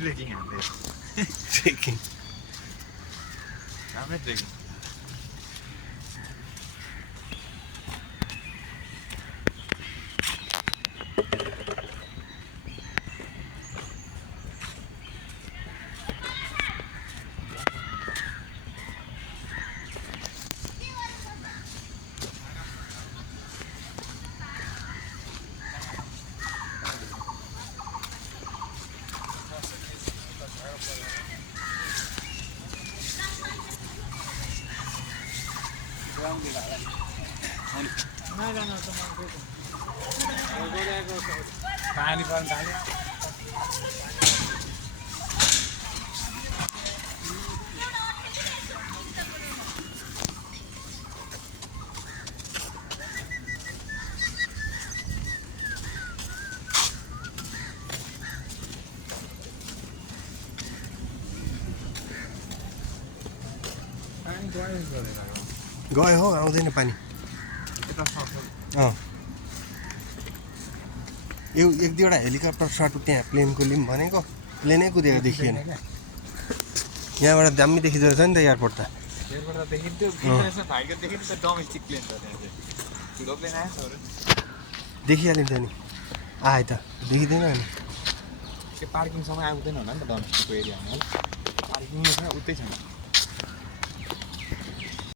trekking हान्दै trekking राम्रै trekking पानी पर्न थाल्यो गयो हो आउँदैन पानी यो एक दुईवटा हेलिकप्टर सट त्यहाँ प्लेनको लिम भनेको प्लेनै कुदेको देखिएन यहाँबाट दामी देखिँदो रहेछ नि त एयरपोर्ट त डोमेस्टिक प्लेन छ त्यहाँ चाहिँ ठुलो प्लेन आएछ देखिहालिन्छ नि आए त देखिँदैन नि त्यो पार्किङसम्म आउँदैन होला नि त डोमेस्टिकको एरियामा है पार्किङ उतै छ